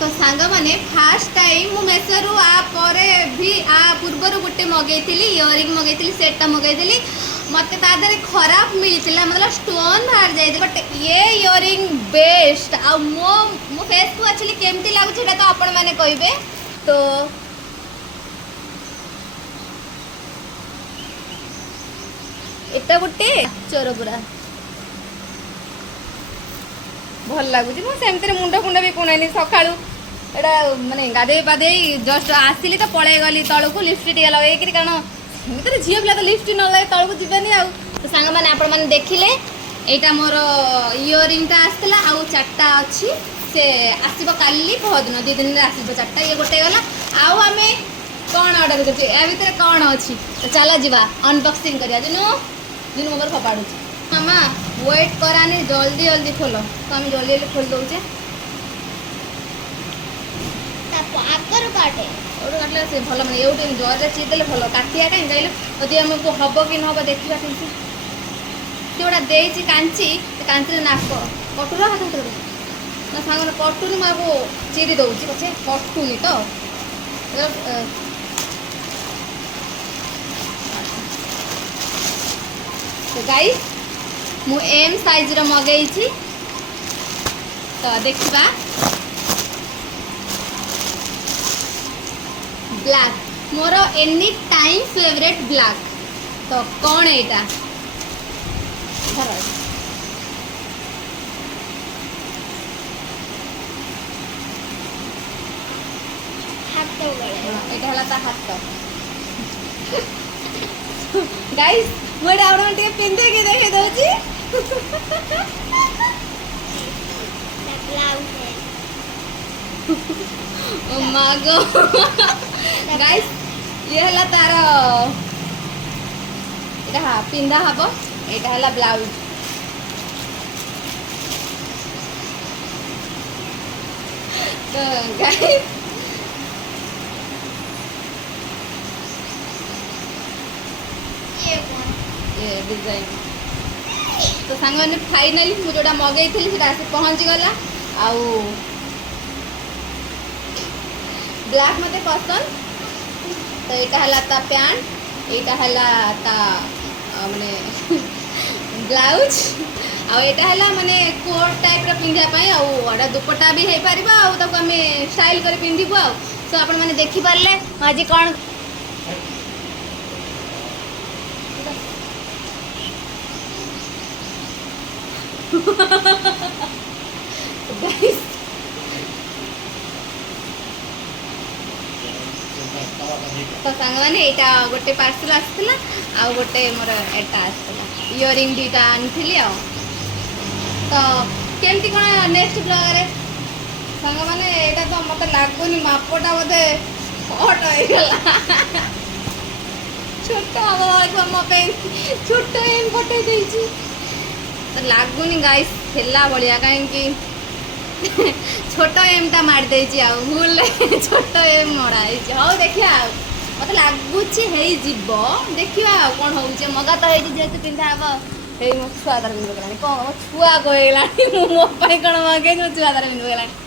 तो सांग माने फास्ट टाइम मु मेसोरू आ परे भी आ पूर्वर गोटे मगैली इयरिंग मगैली सेटा मगैली मत तादरे खराब मिलता मतलब स्टोन बाहर जाए बट ये इयरिंग बेस्ट आ मो मो फेस को एक्चुअली केमती लागुछ तो आपण माने कहबे तो एटा गोटे चोर पूरा भल लगुच मुझे मुंड फुंड भी कुणानी सका एटा माने गाधे पाधे जस्ट आसली तो पलि गली तलू लिपस्टिक टे लगे कारण सेमती झील पिला तो लिपस्टिक न लगे तलू जीवानी आउ तो सांग मैंने आपण मैंने देखिले यहाँ मोर इयरिंगटा आसला आउ चार्टा अच्छी से आसब काली पहदिन 2 दिन आसब चार्टा ये गोटे गला आउ आम कौन ऑर्डर कर भितर कौन अच्छी तो चलो जीवा अनबॉक्सिंग करिया जिन मोबाइल फपाड़ू मामा वेट करानी जल्दी जल्दी खोल तो हम जल्दी जल्दी खोल दौचे काटे से भल मैंने ये जरे चीदेले भल काटिया कहीं जाइले यदि आमको हम कि ना देखा केमती सी गोटा देची कांची कांची नाक कटुर हाथ ना सांग कटुनी मुझे चिरी दौची पचे कटुनी तो गाइस मु एम साइज रो मगेई तो देखा black more any time favourite black तो कौन एटा एटा हला ता हाथ गाइस मोर आउन टे पिंदे के देखे दउची ओ मागो गाइस ये हला तार एटा पिंदा हबो एटा हला ब्लाउज तो गाइस ये डिजाइन तो सांग मैंने फाइनाली मुझे जोटा मगई थी से आसी पहुँची गला आउ ब्लैक मते पसंद तो यहाँ है ता पैंट यहाँ है ता माने ब्लाउज आटा है माने कोट टाइप पिंधापी आटा दुपट्टा भी हो पार आम स्टाइल कर पिंधबू आ सो आप देखिपारे आज कौन तो सांग मैंने यहाँ गोटे पार्सल आसला आ गोटे मोर एटा आसला इयरिंग दुईटा आनी आ तो केमती कौन नेक्स्ट ब्लॉग सांग मैंने यहाँ तो मत लगुनि मापटा बोधे कट होगा छोट हम मो छोट एम पटे तो लगुनि गाइस खेला भाया कहीं छोट एमटा मारदे भूल छोट एम मराई हाँ देखिए मत लगुच देखा कौन हो मगा तो जेहतु पिंधा हे मो छुआ तार पिंध गलानी कौन मो छुआ कहला मो कौन मगे मो छुआ तार पिंध गलानी